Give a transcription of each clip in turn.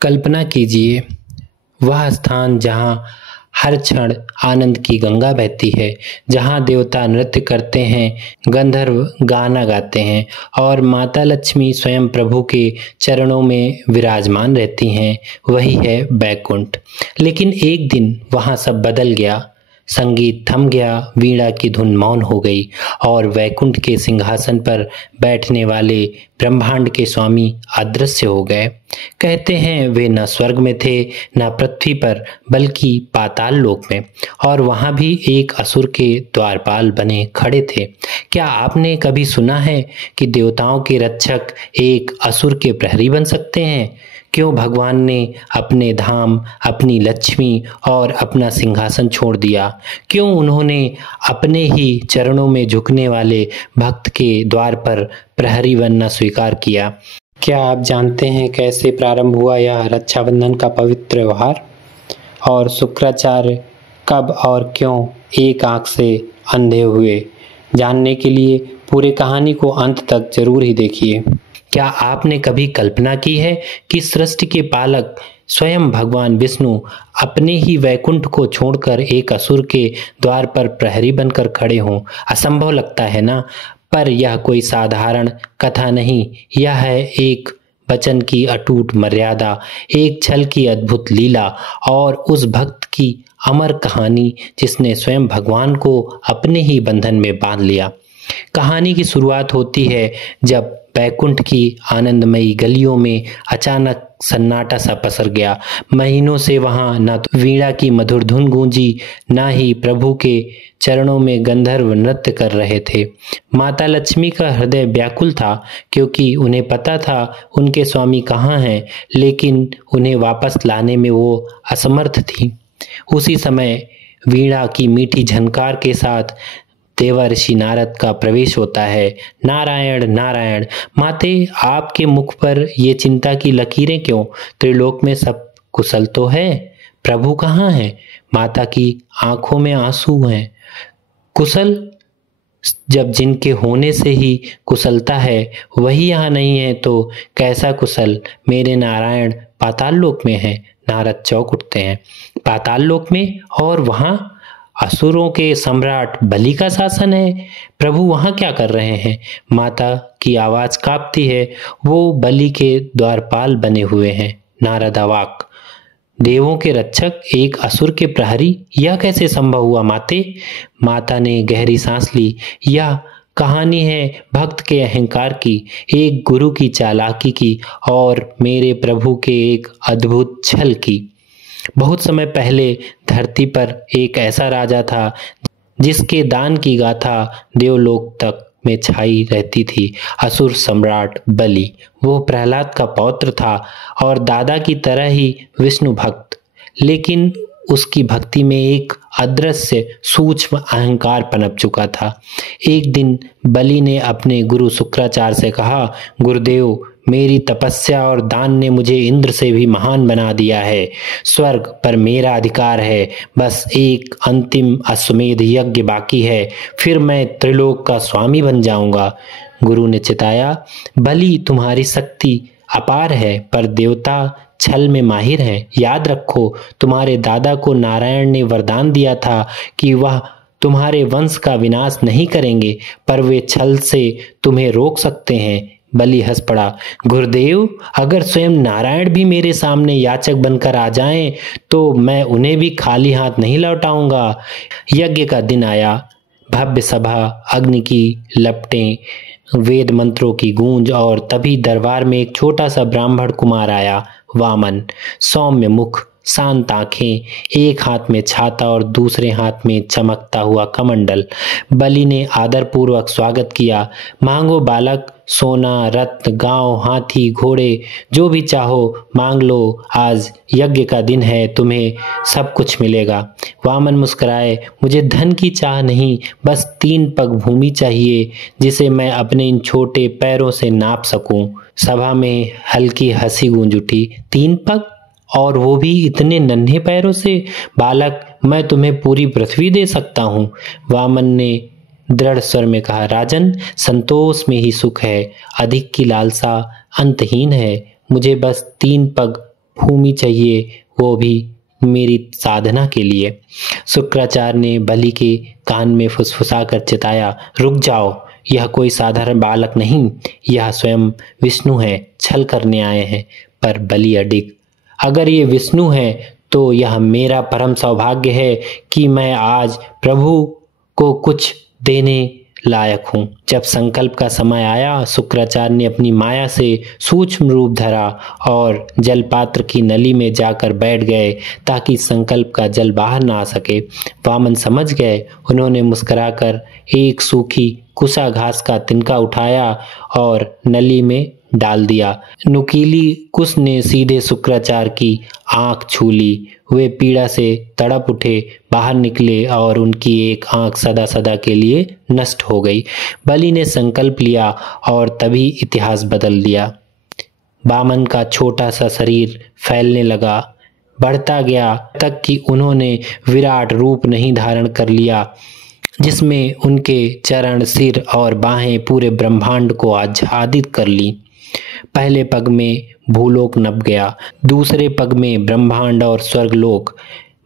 कल्पना कीजिए, वह स्थान जहाँ हर क्षण आनंद की गंगा बहती है, जहाँ देवता नृत्य करते हैं, गंधर्व गाना गाते हैं और माता लक्ष्मी स्वयं प्रभु के चरणों में विराजमान रहती हैं, वही है बैकुंठ। लेकिन एक दिन वहाँ सब बदल गया। संगीत थम गया, वीणा की धुन मौन हो गई और वैकुंठ के सिंहासन पर बैठने वाले ब्रह्मांड के स्वामी अदृश्य हो गए। कहते हैं वे न स्वर्ग में थे, न पृथ्वी पर, बल्कि पाताल लोक में, और वहां भी एक असुर के द्वारपाल बने खड़े थे। क्या आपने कभी सुना है कि देवताओं के रक्षक एक असुर के प्रहरी बन सकते हैं? क्यों भगवान ने अपने धाम, अपनी लक्ष्मी और अपना सिंहासन छोड़ दिया? क्यों उन्होंने अपने ही चरणों में झुकने वाले भक्त के द्वार पर प्रहरी बनना स्वीकार किया? क्या आप जानते हैं कैसे प्रारंभ हुआ यह रक्षाबंधन का पवित्र त्योहार? और शुक्राचार्य कब और क्यों एक आंख से अंधे हुए? जानने के लिए पूरी कहानी को अंत तक जरूर ही देखिए। क्या आपने कभी कल्पना की है कि सृष्टि के पालक स्वयं भगवान विष्णु अपने ही वैकुंठ को छोड़कर एक असुर के द्वार पर प्रहरी बनकर खड़े हों? असंभव लगता है ना? पर यह कोई साधारण कथा नहीं, यह है एक वचन की अटूट मर्यादा, एक छल की अद्भुत लीला और उस भक्त की अमर कहानी जिसने स्वयं भगवान को अपने ही बंधन में बांध लिया। कहानी की शुरुआत होती है जब बैकुंठ की आनंदमयी गलियों में अचानक सन्नाटा सा पसर गया। महीनों से वहां न तो वीणा की मधुर धुन गूंजी, न ही प्रभु के चरणों में गंधर्व नृत्य कर रहे थे। माता लक्ष्मी का हृदय व्याकुल था, क्योंकि उन्हें पता था उनके स्वामी कहाँ हैं, लेकिन उन्हें वापस लाने में वो असमर्थ थी। उसी समय वीणा की मीठी झनकार के साथ देवर्षि नारद का प्रवेश होता है। नारायण नारायण, माते आपके मुख पर ये चिंता की लकीरें क्यों? त्रिलोक में सब कुशल तो है, प्रभु कहाँ हैं? माता की आंखों में आंसू हैं। कुशल? जब जिनके होने से ही कुशलता है वही यहाँ नहीं है तो कैसा कुशल? मेरे नारायण पाताल लोक में है। नारद चौंक उठते हैं। पाताल लोक में? और वहां असुरों के सम्राट बलि का शासन है। प्रभु वहां क्या कर रहे हैं? माता की आवाज कांपती है। वो बलि के द्वारपाल बने हुए हैं। नारद अवाक। देवों के रक्षक एक असुर के प्रहरी, यह कैसे संभव हुआ माते? माता ने गहरी सांस ली। यह कहानी है भक्त के अहंकार की, एक गुरु की चालाकी की और मेरे प्रभु के एक अद्भुत छल की। बहुत समय पहले धरती पर एक ऐसा राजा था जिसके दान की गाथा देवलोक तक में छाई रहती थी। असुर सम्राट बलि। वो प्रहलाद का पौत्र था और दादा की तरह ही विष्णु भक्त, लेकिन उसकी भक्ति में एक अदृश्य सूक्ष्म अहंकार पनप चुका था। एक दिन बलि ने अपने गुरु शुक्राचार्य से कहा, गुरुदेव, मेरी तपस्या और दान ने मुझे इंद्र से भी महान बना दिया है। स्वर्ग पर मेरा अधिकार है। बस एक अंतिम अश्वमेध यज्ञ बाकी है, फिर मैं त्रिलोक का स्वामी बन जाऊंगा। गुरु ने चिताया, बलि तुम्हारी शक्ति अपार है, पर देवता छल में माहिर हैं। याद रखो, तुम्हारे दादा को नारायण ने वरदान दिया था कि वह तुम्हारे वंश का विनाश नहीं करेंगे, पर वे छल से तुम्हें रोक सकते हैं। बलि हंस पड़ा। गुरुदेव, अगर स्वयं नारायण भी मेरे सामने याचक बनकर आ जाएं, तो मैं उन्हें भी खाली हाथ नहीं लौटाऊंगा। यज्ञ का दिन आया। भव्य सभा, अग्नि की लपटें, वेद मंत्रों की गूंज, और तभी दरबार में एक छोटा सा ब्राह्मण कुमार आया। वामन। सौम्य मुख, शांत आंखें, एक हाथ में छाता और दूसरे हाथ में चमकता हुआ कमंडल। बलि ने आदरपूर्वक स्वागत किया। मांगो बालक, सोना, रत्न, गांव, हाथी, घोड़े, जो भी चाहो मांग लो। आज यज्ञ का दिन है, तुम्हें सब कुछ मिलेगा। वामन मुस्कुराए। मुझे धन की चाह नहीं, बस 3 पग भूमि चाहिए जिसे मैं अपने इन छोटे पैरों से नाप सकूं। सभा में हल्की हंसी गूंज उठी। 3 पग? और वो भी इतने नन्हे पैरों से? बालक, मैं तुम्हें पूरी पृथ्वी दे सकता हूँ। वामन ने दृढ़ स्वर में कहा, राजन, संतोष में ही सुख है, अधिक की लालसा अंतहीन है। मुझे बस 3 पग भूमि चाहिए, वो भी मेरी साधना के लिए। शुक्राचार्य ने बलि के कान में फुसफुसाकर चिताया, रुक जाओ, यह कोई साधारण बालक नहीं, यह स्वयं विष्णु है, छल करने आए हैं। पर बलि अडिग, अगर ये विष्णु है तो यह मेरा परम सौभाग्य है कि मैं आज प्रभु को कुछ देने लायक हूँ। जब संकल्प का समय आया, शुक्राचार्य ने अपनी माया से सूक्ष्म रूप धरा और जलपात्र की नली में जाकर बैठ गए ताकि संकल्प का जल बाहर ना आ सके। वामन समझ गए। उन्होंने मुस्कुराकर एक सूखी कुसा घास का तिनका उठाया और नली में डाल दिया। नुकीली कुस ने सीधे शुक्राचार्य की आंख छू ली। वे पीड़ा से तड़प उठे, बाहर निकले और उनकी एक आंख सदा सदा के लिए नष्ट हो गई। बलि ने संकल्प लिया और तभी इतिहास बदल दिया। वामन का छोटा सा शरीर फैलने लगा, बढ़ता गया तक कि उन्होंने विराट रूप नहीं धारण कर लिया, जिसमें उनके चरण, सिर और बाहें पूरे ब्रह्मांड को आच्छादित कर ली। पहले पग में भूलोक नप गया, दूसरे पग में ब्रह्मांड और स्वर्गलोक।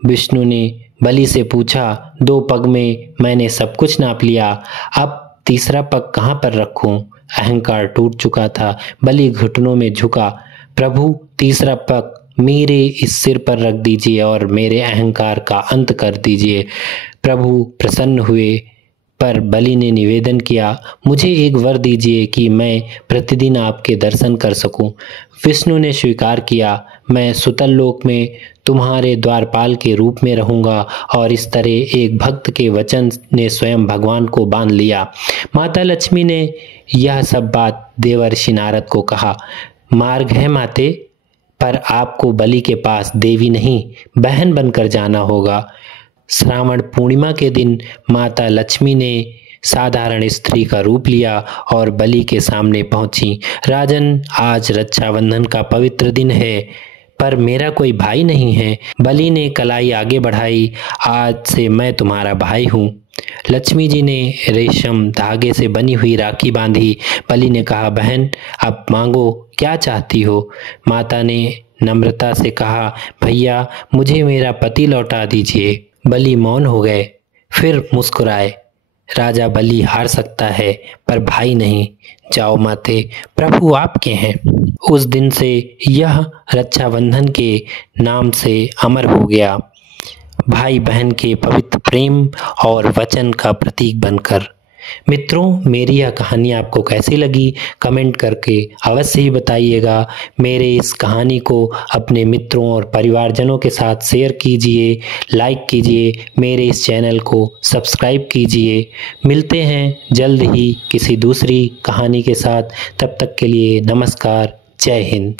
विष्णु ने बलि से पूछा, 2 पग में मैंने सब कुछ नाप लिया, अब तीसरा पग कहाँ पर रखूं? अहंकार टूट चुका था। बलि घुटनों में झुका, प्रभु तीसरा पग मेरे इस सिर पर रख दीजिए और मेरे अहंकार का अंत कर दीजिए। प्रभु प्रसन्न हुए, पर बलि ने निवेदन किया, मुझे एक वर दीजिए कि मैं प्रतिदिन आपके दर्शन कर सकूं। विष्णु ने स्वीकार किया, मैं सुतल लोक में तुम्हारे द्वारपाल के रूप में रहूंगा। और इस तरह एक भक्त के वचन ने स्वयं भगवान को बांध लिया। माता लक्ष्मी ने यह सब बात देवर्षि नारद को कहा। मार्ग है माते, पर आपको बलि के पास देवी नहीं, बहन बनकर जाना होगा। श्रावण पूर्णिमा के दिन माता लक्ष्मी ने साधारण स्त्री का रूप लिया और बलि के सामने पहुंची। राजन, आज रक्षाबंधन का पवित्र दिन है, पर मेरा कोई भाई नहीं है। बलि ने कलाई आगे बढ़ाई, आज से मैं तुम्हारा भाई हूँ। लक्ष्मी जी ने रेशम धागे से बनी हुई राखी बांधी। बलि ने कहा, बहन अब मांगो, क्या चाहती हो? माता ने नम्रता से कहा, भैया मुझे मेरा पति लौटा दीजिए। बलि मौन हो गए, फिर मुस्कुराए। राजा बलि हार सकता है पर भाई नहीं। जाओ माते, प्रभु आपके हैं। उस दिन से यह रक्षाबंधन के नाम से अमर हो गया, भाई बहन के पवित्र प्रेम और वचन का प्रतीक बनकर। मित्रों, मेरी यह कहानी आपको कैसी लगी कमेंट करके अवश्य ही बताइएगा। मेरे इस कहानी को अपने मित्रों और परिवारजनों के साथ शेयर कीजिए, लाइक कीजिए, मेरे इस चैनल को सब्सक्राइब कीजिए। मिलते हैं जल्द ही किसी दूसरी कहानी के साथ। तब तक के लिए नमस्कार, जय हिंद।